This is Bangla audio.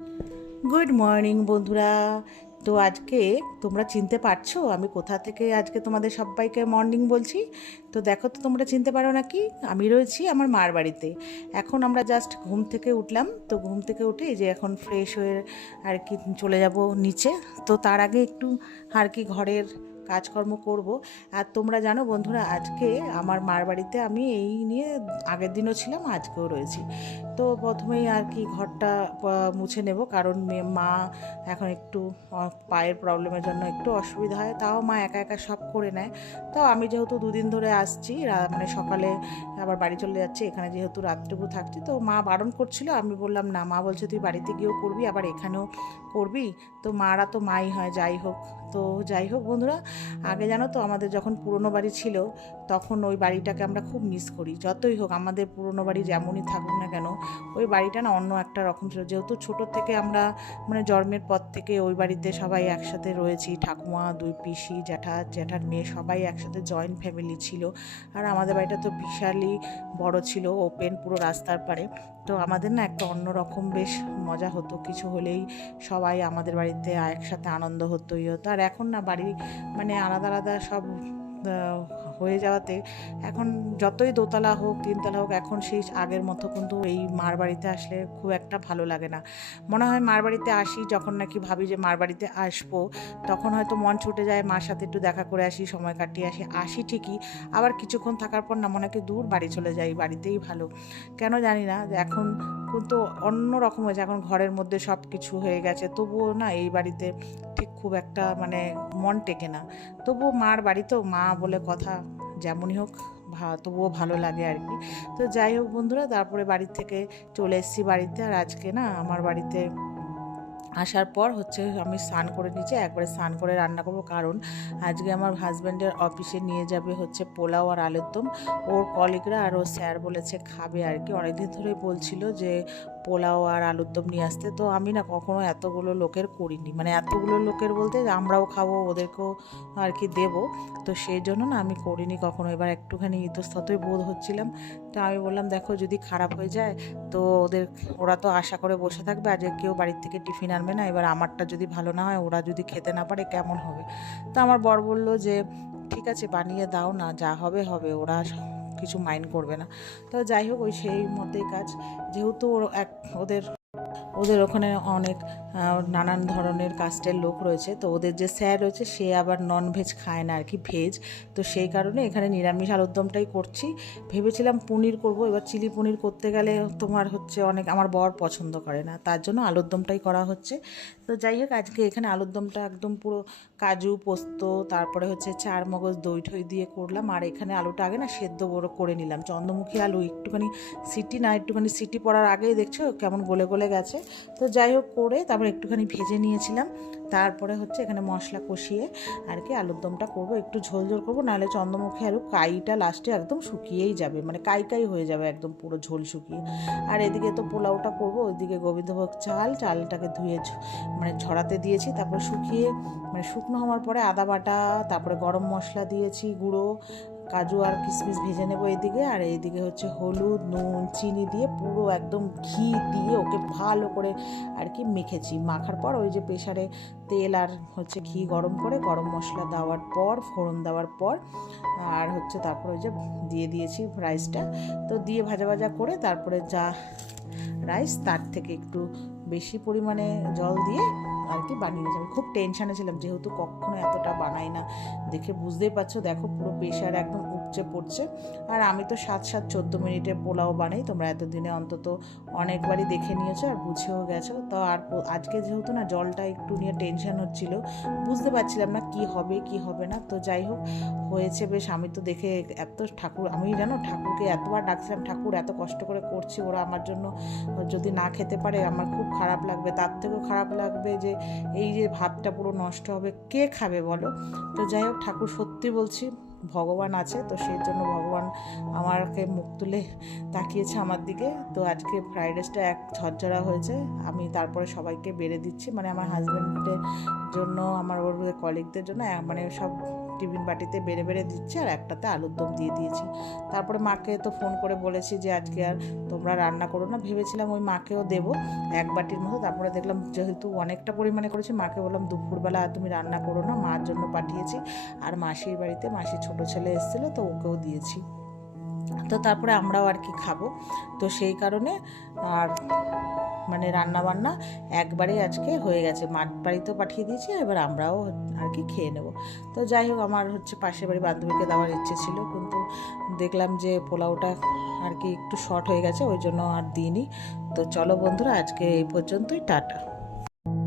গুড মর্নিং বন্ধুরা। তো আজকে তোমরা চিনতে পারছো আমি কোথা থেকে আজকে তোমাদের সবাইকে মর্নিং বলছি? তো দেখো তো তোমরা চিনতে পারো নাকি? আমি রয়েছি আমার মার বাড়িতে। এখন আমরা জাস্ট ঘুম থেকে উঠলাম, তো ঘুম থেকে উঠে এই যে এখন ফ্রেশ হয়ে আর কি চলে যাব নিচে। তো তার আগে একটু আর কি ঘরের কাজকর্ম করব। আর তোমরা জানো বন্ধুরা, আজকে আমার মার বাড়িতে আমি এই নিয়ে আগের দিনও ছিলাম, আজকেও রয়েছি। তো প্রথমেই আর কি ঘরটা মুছে নেব, কারণ মা এখন একটু পায়ের প্রবলেমের জন্য একটু অসুবিধা হয়, তাও মা একা একা সব করে নেয়। তাও আমি যেহেতু দুদিন ধরে আসছি, মানে সকালে আবার বাড়ি চলে যাচ্ছি, এখানে যেহেতু রাতটুকু থাকছি, তো মা বারণ করছিল, আমি বললাম না। মা বলছে তুই বাড়িতে গিয়েও করবি আবার এখানেও করবি, তো মারা তো মাই হয়, যাই হোক। তো যাই হোক বন্ধুরা, আগে জানো তো আমাদের যখন পুরনো বাড়ি ছিল, তখন ওই বাড়িটাকে আমরা খুব মিস করি। যতই হোক আমাদের পুরনো বাড়ি যেমনই থাকুক না কেন, ওই বাড়িটা না অন্য একটা রকম ছিল। যেহেতু ছোটো থেকে আমরা মানে জন্মের পর থেকে ওই বাড়িতে সবাই একসাথে রয়েছি, ঠাকুমা, দুই পিসি, জ্যাঠার মেয়ে, সবাই একসাথে জয়েন্ট ফ্যামিলি ছিল। আর আমাদের বাড়িটা তো বিশালই বড় ছিল, ওপেন পুরো রাস্তার পারে। তো আমাদের না একটা অন্যরকম বেশ মজা হতো, কিছু হলেই সবাই আমাদের বাড়িতে একসাথে আনন্দ হতো, হতো। আর এখন না বাড়ি মানে আলাদা আলাদা সব হয়ে যাওয়াতে এখন যতই দোতলা হোক, তিনতলা হোক, এখন সেই আগের মতো কিন্তু এই মার বাড়িতে আসলে খুব একটা ভালো লাগে না। মনে হয় মার বাড়িতে আসি যখন নাকি ভাবি যে মার বাড়িতে আসবো, তখন হয়তো মন ছুটে যায় মার সাথে একটু দেখা করে আসি, সময় কাটিয়ে আসি ঠিকই। আবার কিছুক্ষণ থাকার পর না মনে হয় দূর বাড়ি চলে যাই, বাড়িতেই ভালো। কেন জানি না, যে এখন কিন্তু অন্য রকম হয়েছে, এখন ঘরের মধ্যে সব কিছু হয়ে গেছে, তবুও না এই বাড়িতে ঠিক খুব একটা মানে মন টেকে না। তবুও মার বাড়ি তো, মা বলে কথা, যেমনই হোক তবুও ভালো লাগে আর কি। তো যাই হোক বন্ধুরা, তারপরে বাড়ি থেকে চলে এসেছি বাড়িতে। আর আজকে না আমার বাড়িতে আসার পর হচ্ছে আমি স্নান করে নিচে একবারে স্নান করে রান্না করব, কারণ আজকে আমার হাজব্যান্ডের অফিসে নিয়ে যাবে হচ্ছে পোলাও আর আলুর দম। ওর কলিগরা আর ওর স্যার বলেছে খাবে আর কি, অনেকদিন ধরেই বলছিল যে পোলাও আর আলুর দম নিয়ে আসতে। তো আমি না কখনো এতগুলো লোকের করিনি, মানে এতগুলো লোকের বলতে আমরাও খাবো, ওদেরকেও আর কি দেবো। তো সেই জন্য না আমি করিনি কখনো। এবার একটুখানি ইতস্ততই বোধ হচ্ছিলাম। তো আমি বললাম দেখো যদি খারাপ হয়ে যায়, তো ওরা তো আশা করে বসে থাকবে, আজকে কেউ বাড়ির থেকে টিফিন আনবে না। এবার আমারটা যদি ভালো না হয়, ওরা যদি খেতে না পারে কেমন হবে? তো আমার বর বলল যে ঠিক আছে বানিয়ে দাও না, যা হবে হবে, ওরা কিছু মাইন্ড করবে না। তো যাই হোক, ওই সেই মতেই কাজ। যেহেতু ওদের ওদের ওখানে অনেক নানান ধরনের কাস্টের লোক রয়েছে, তো ওদের যে স্যার রয়েছে সে আবার নন ভেজ খায় না আর কি, ভেজ। তো সেই কারণে এখানে নিরামিষ আলুর দমটাই করছি। ভেবেছিলাম পনির করব, এবার চিলি পনির করতে গেলে তোমার হচ্ছে অনেক আমার বর পছন্দ করে না, তার জন্য আলুর দমটাই করা হচ্ছে। তো যাই হোক, আজকে এখানে আলুর দমটা একদম পুরো কাজু পোস্ত, তারপরে হচ্ছে চার মগজ দই ঠই দিয়ে করলাম। আর এখানে আলুটা আগে না সেদ্ধ বড় করে নিলাম, চন্দ্রমুখী আলু একটুখানি একটুখানি সিটি পড়ার আগেই দেখছো কেমন গলে গলে গেছে। তো যাই হোক করে তারপর একটুখানি ভেজে নিয়েছিলাম। তারপরে হচ্ছে এখানে মশলা কষিয়ে আর কি আলুর দমটা করবো, একটু ঝোল ঝোল করবো, নাহলে চন্দ্রমুখী আলু কাইটা লাস্টে একদম শুকিয়েই যাবে, মানে কাই কাই হয়ে যাবে একদম পুরো ঝোল শুকিয়ে। আর এদিকে তো পোলাওটা করবো, ওইদিকে গোবিন্দভোগ চালটাকে ধুয়ে মানে ঝরাতে দিয়েছি, তারপর শুকিয়ে মানে শুকনো হওয়ার পরে আদা বাটা, তারপরে গরম মশলা দিয়েছি গুঁড়ো, কাজু আর কিশমিশ ভেজে নেবো এইদিকে। আর এইদিকে হচ্ছে হলুদ, নুন, চিনি দিয়ে পুরো একদম ঘি দিয়ে ওকে ভালো করে আর কি মেখেছি। মাখার পর ওই যে প্রেশারে তেল আর হচ্ছে ঘি গরম করে গরম মশলা দেওয়ার পর, ফোড়ন দেওয়ার পর আর হচ্ছে তারপর ওই যে দিয়ে দিয়েছি রাইসটা। তো দিয়ে ভাজা ভাজা করে তারপরে যা রাইস, তার থেকে একটু বেশি পরিমাণে জল দিয়ে আর কি বানিয়ে যাবে। খুব টেনশানে ছিলাম, যেহেতু কখনো এতটা বানাই না, দেখে বুঝতেই পারছো, দেখো পুরো প্রেশার একদম উপচে পড়ছে। আর আমি তো 7-7 14 মিনিটে পোলাও বানাই, তোমরা এতদিনে অন্তত অনেকবারই দেখে নিয়েছো আর বুঝেও গেছো। তো আর আজকে যেহেতু না জলটা একটু নিয়ে টেনশন হচ্ছিল, বুঝতে পারছিলাম না কি হবে কি হবে না। তো যাই হোক হয়েছে বেশ। আমি তো দেখে এত ঠাকুর, আমি জানো ঠাকুরকে এতবার ডাকছিলাম, ঠাকুর এত কষ্ট করে করছি, ওরা আমার জন্য যদি না খেতে পারে আমার খুব খারাপ লাগবে। তার থেকেও খারাপ লাগবে যে এই যে ভাতটা পুরো নষ্ট হবে, কে খাবে বলো? তো যাই হোক, ঠাকুর সত্যি বলছি ভগবান আছে, তো সেই জন্য ভগবান আমাকে মুখ তুলে তাকিয়েছে আমার দিকে। তো আজকে ফ্রাইড রাইসটা এক ঝরঝরা হয়েছে। আমি তারপরে সবাইকে বেড়ে দিচ্ছি, মানে আমার হাজব্যান্ডের জন্য, আমার ওর কলিগদের জন্য, মানে সব টিফিন বাটিতে বেড়ে বেড়ে দিচ্ছি, আর একটাতে আলুর দম দিয়ে দিয়েছি। তারপরে মাকে তো ফোন করে বলেছি যে আজকে আর তোমরা রান্না করো না, ভেবেছিলাম ওই মাকেও দেবো এক বাটির মতো। তারপরে দেখলাম যেহেতু অনেকটা পরিমাণে করেছি, মাকে বললাম দুপুরবেলা তুমি রান্না করো না, মার জন্য পাঠিয়েছি। আর মাসির বাড়িতে মাসির ছোট ছেলে এসেছিলো, তো ওকেও দিয়েছি। তো তারপরে আমরাও আর কি খাবো, তো সেই কারণে আর মানে রান্নাবান্না একবারেই আজকে হয়ে গেছে। মাঠ বাড়িতেও পাঠিয়ে দিয়েছি, এবার আমরাও আর কি খেয়ে নেব। তো যাই হোক, আমার পাশের বাড়ি বান্ধবীকে দেওয়ার ইচ্ছে ছিল, কিন্তু দেখলাম যে পোলাওটা আর কি একটু শর্ট হয়ে গেছে, ওই জন্য আর দিইনি। তো চলো বন্ধুরা, আজকে এই পর্যন্তই, টাটা।